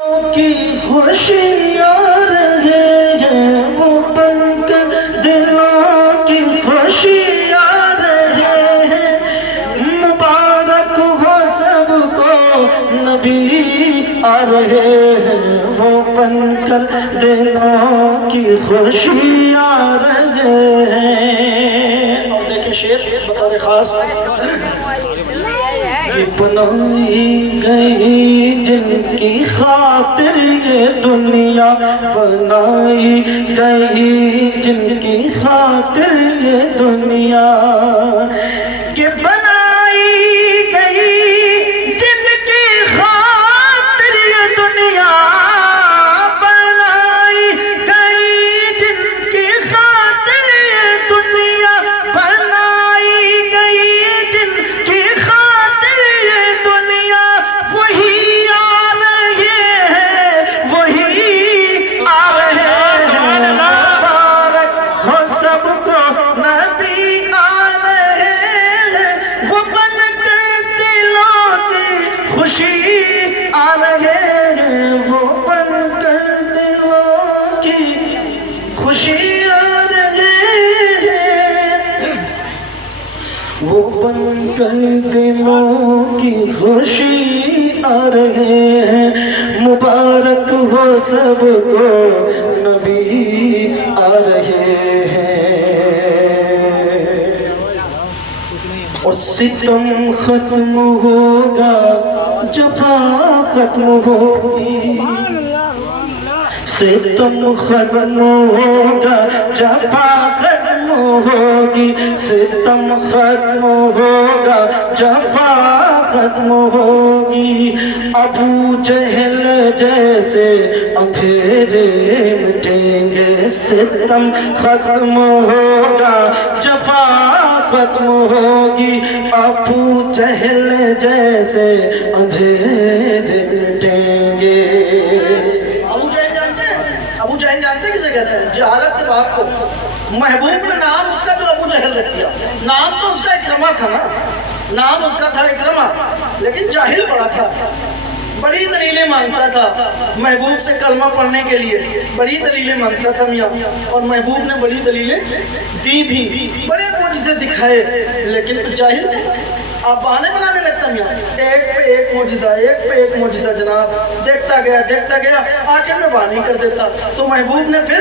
کی خوشیاں رہے ہیں وہ بن کر دلوں کی خوشیاں رہے ہیں، مبارک ہو سب کو نبی آ رہے ہیں وہ بن کر دلوں کی خوشیاں رہے ہیں۔ اور دیکھیں شعر بطور خاص کہ بنائی گئی جن کی خاطر یہ دنیا، بنائی گئی جن کی خاطر یہ دنیا، کہ بنائی گئی جن کی خاطر یہ دنیا، بنائی گئی جن کی خاطر یہ دنیا، بنائی گئی جن کی خاطر یہ دنیا، وہی آ رہے ہیں، وہی آ رہے ہیں، مبارک ہو سب کو نبی آ رہے ہیں، وہ بن کر دلوں کی خوشی آ رہے ہیں، وہ بن کر دلوں کی خوشی آ رہے ہیں، وہ بن کر دلوں کی خوشی آ رہے ہیں، مبارک ہو سب کو نبی آ رہے ہیں۔ اور ستم ختم ہوگا، جفا ختم ہوگی، ستم ختم ہوگا، جفا ختم ہوگی، ستم ختم ہوگا، جفا ختم ہوگی، ابو جہل جیسے اندھیرے مٹیں گے، ستم ختم ہوگا، جفا ختم ہوگی، ابو جہل جیسے اندھیرے مٹیں گے۔ ابو جہل جانتے ہیں کسے کہتے ہیں؟ جہالت کے باپ کو۔ محبوب نے نام اس کا جو ابو جہل رکھ دیا، نام تو اس کا اکرمہ تھا نا، نام اس کا تھا اکرمہ، لیکن جاہل بڑا تھا، بڑی دلیلیں مانگتا تھا محبوب سے کلمہ پڑھنے کے لیے، بڑی دلیلیں مانگتا تھا میاں، اور محبوب نے بڑی دلیلیں دی بھی، بڑے معجزے دکھائے، لیکن جاہل تھے۔ آپ بہانے بنانے لگتا میاں، ایک پہ ایک معجزہ، ایک پہ ایک معجزہ جناب، دیکھتا گیا، آخر میں بہانے کر دیتا، تو محبوب نے پھر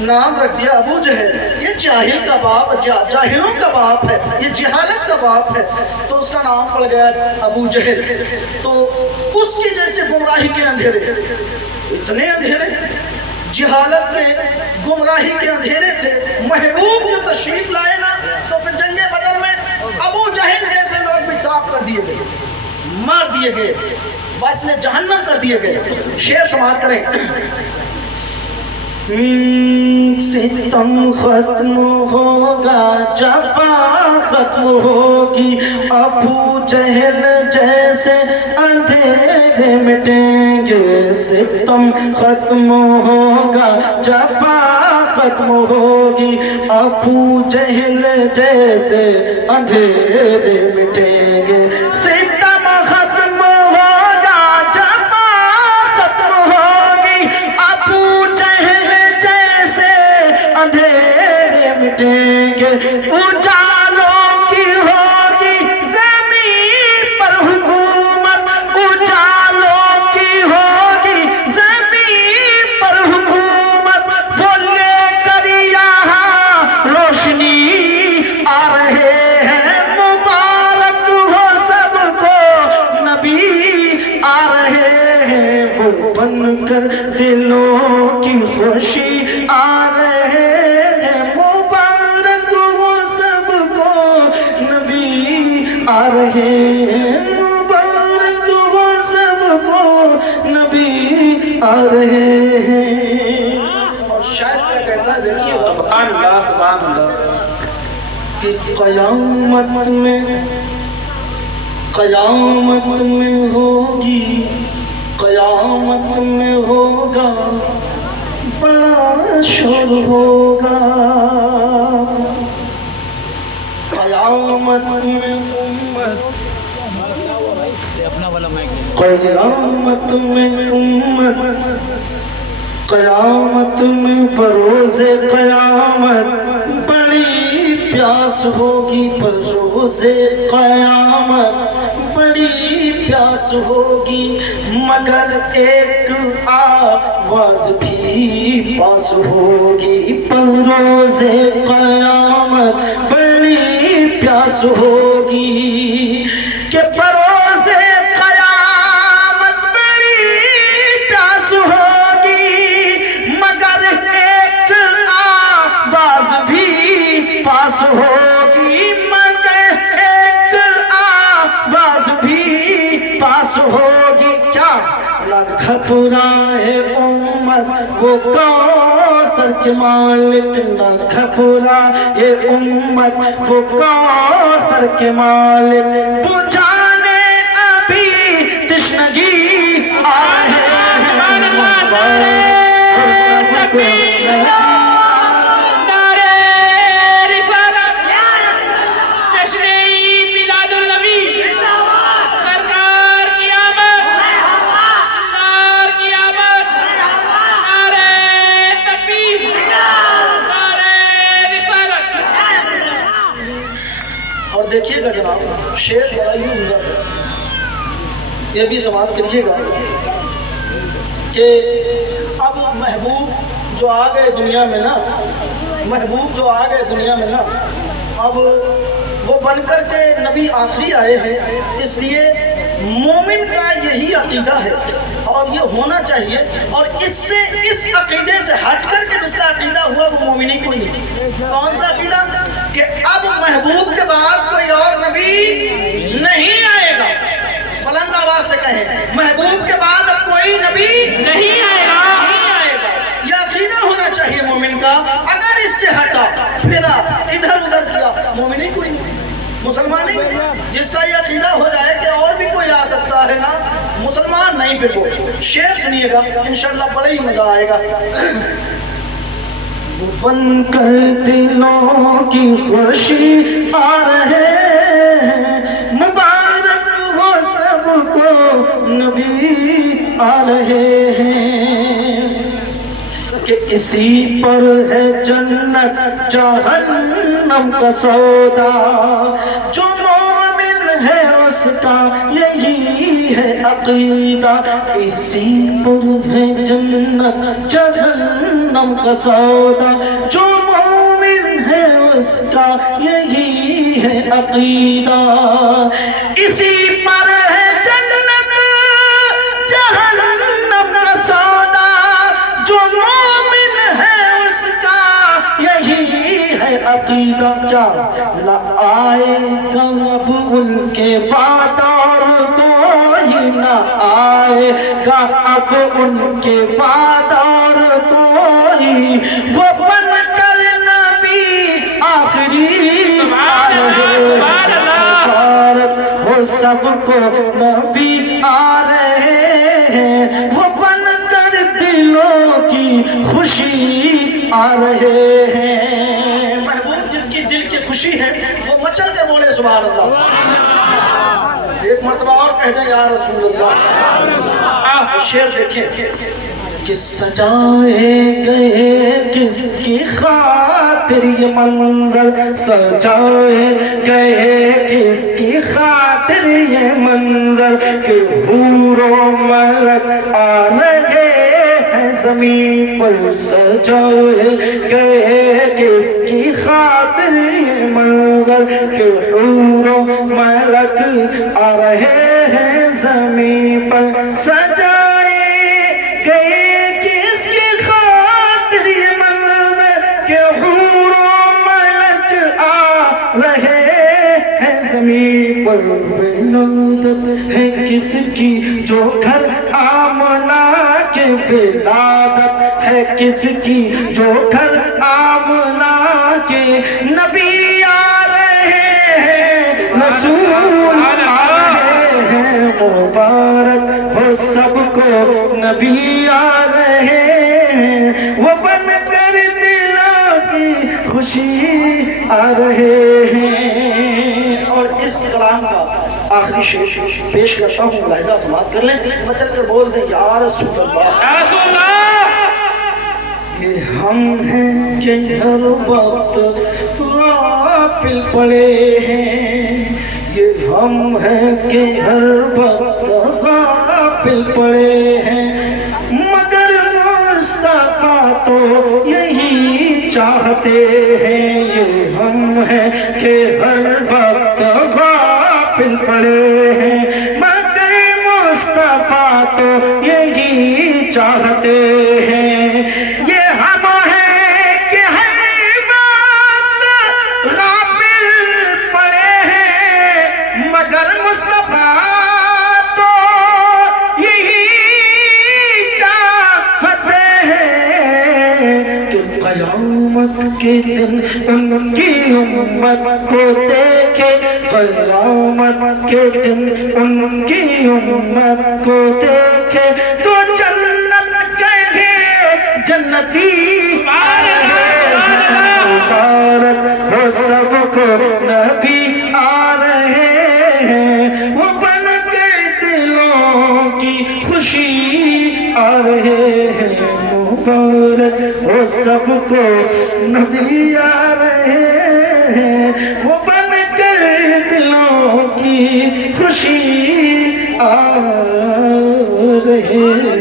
نام رکھ دیا ابو جہل۔ یہ جاہل کا باپ، جاہلوں کا باپ ہے، یہ جہالت کا باپ ہے، تو اس کا نام پڑ گیا ابو جہل۔ تو اس کی جیسے گمراہی کے اندھیرے، اتنے اندھیرے، جہالت میں گمراہی کے اندھیرے تھے، محبوب جو تشریف لائے نا، تو پھر جنگ بدر میں ابو جہل جیسے لوگ بھی صاف کر دیے گئے، مار دیے گئے، بس نے جہنم کر دیے گئے۔ شعر سماعت کریں۔ ستم ختم ہوگا، جفا ختم ہوگی، ابو جہل جیسے اندھیرے مٹیں گے، ستم ختم ہوگا، جفا ختم ہوگی، ابو جہل جیسے اندھیرے مٹیں گے، ستم ختم ہوگا، جفا ختم ہوگی، ابو جہل جیسے اندھیرے مٹیں گے، اجالوں کی ہوگی زمین پر حکومت، اجالوں کی ہوگی زمین پر حکومت، وہ لے کر یہاں روشنی آ رہے ہیں، مبارک ہو سب کو نبی آ رہے ہیں، وہ بن کر دلوں کی خوشی آ رہے ہیں، مبارک ہو سب کو نبی آ رہے ہیں، مبارک ہو سب کو نبی آ رہے ہیں۔ اور شاید کیا کہتا ہے دیکھیے کہ قیامت میں ہوگی، قیامت میں ہوگا، بڑا شور ہوگا، قیامت میں امت قیامت میں امت، قیامت میں بروز قیامت بڑی پیاس ہوگی، بروز قیامت بڑی پیاس ہوگی، مگر ایک آواز بھی پاس ہوگی، بروز قیامت بڑی پیاس ہوگی کہ بروز قیامت بڑی پیاس ہوگی، مگر ایک آواز بھی پاس ہوگی، مگر ایک آواز بھی پاس ہوگی، کیا نہ گھبرائے امت وہ کوثر کے مالک، نہ گھبرائے امت وہ کوثر کے مالک، بجھانے ابھی تشنگی آ رہے ہیں، اور دیکھیے گا جناب شعر بڑا ہی عمدہ ہے، یہ بھی سماعت کریے گا کہ اب محبوب جو آ گئے دنیا میں نا، محبوب جو آ گئے دنیا میں نا، اب وہ بن کر کے نبی آخری آئے ہیں، اس لیے مومن کا یہی عقیدہ ہے اور یہ ہونا چاہیے، اور اس عقیدے سے ہٹ کر کے جس کا عقیدہ ہوا وہ مومن ہی کوئی نہیں۔ کون سا عقیدہ؟ کہ اب محبوب کے بعد کوئی اور نبی نہیں آئے گا، بلند آواز سے کہیں، محبوب کے بعد اب کوئی نبی نہیں آئے گا، یہ عقیدہ ہونا چاہیے مومن کا۔ اگر اس سے ہٹا پھرا ادھر ادھر کیا، مومن ہی کوئی نہیں، مسلمان ہی، جس کا یہ عقیدہ ہو جائے کہ اور بھی کوئی آ سکتا ہے نا، مسلمان نہیں پھر وہ۔ شعر سنیے گا انشاءاللہ بڑا ہی مزہ آئے گا۔ بن کر دلوں کی خوشی آ رہے ہیں، مبارک ہو سب کو نبی آ رہے ہیں، کہ اسی پر ہے جنت جہنم کا سودا، جو مومن ہے اس کا یہی ہے عقیدہ، اسی پر ہے جنت جہنم کا سودا، جو مومن ہے اس کا یہی ہے عقیدہ، اسی پر ہے جنت جہنم کا سودا، جو مومن ہے اس کا یہی ہے عقیدہ، کیا نہ آئے گا اب ان کے بعد اور کوئی، نہ آئے گا اب ان کے بعد اور کوئی، وہ بن کر نبی آخری آ رہے ہیں، مبارک ہو سب کو نبی آ رہے ہیں، وہ بن کر دلوں کی خوشی آ رہے ہیں۔ محبوب جس کی دل کی خوشی ہے وہ مچل کر بولے سبحان اللہ، ایک مرتبہ اور کہہ دیں یا رسول اللہ۔ شعر دیکھیں کہ سجائے گئے کس کی خاطر یہ منظر، سجائے گئے کس کی خاطر یہ منظر، کہ حور و ملک آ رہے ہیں زمین پر، سجائے گئے کس کی خاطر یہ منظر، کہ حور و ملک آ رہے ہیں زمین پر، سجائے گئے کس کی خاطر یہ منظر، کہ حور و ملک آ رہے ہیں زمین پر، ولادت ہے کس کی جو گھر آمنہ کے، ولادت ہے کس کی جو گھر آمنہ کے، نبی آ رہے ہیں رسول آ رہے ہیں، مبارک ہو سب کو نبی آ رہے ہیں، وہ بن کر دلوں کی خوشی آ رہے ہیں۔ اور اس کلام کا آخری شعر پیش کرتا ہوں، ملاحظہ سماعت کر لیں، میں چل کر بول دیں یا رسول اللہ۔ یہ ہم ہیں کہ ہر وقت غافل پڑے ہیں، یہ ہم ہیں کہ ہر وقت غافل پڑے ہیں، مگر مصطفیٰ تو یہی چاہتے ہیں، یہ ہم ہیں کہ ہر وقت غافل پڑے ہیں، مگر مصطفیٰ تو یہی چاہتے ہیں، یہ ہم ہیں کہ ہر وقت غافل پڑے ہیں، مگر مصطفیٰ تو یہی چاہتے ہیں کہ قیامت کے دن ان کی امت کو دیکھے، قیامت کے دن ان کی امت کو دیکھے تو جنت کہے جنتی، مبارک ہو سب کو نبی آ رہے ہیں، وہ بن کے دلوں کی خوشی آ رہے ہیں، مبارک ہو سب کو نبی آ رہے ہیں، وہ بن کر دلوں کی خوشی آ رہے ہیں۔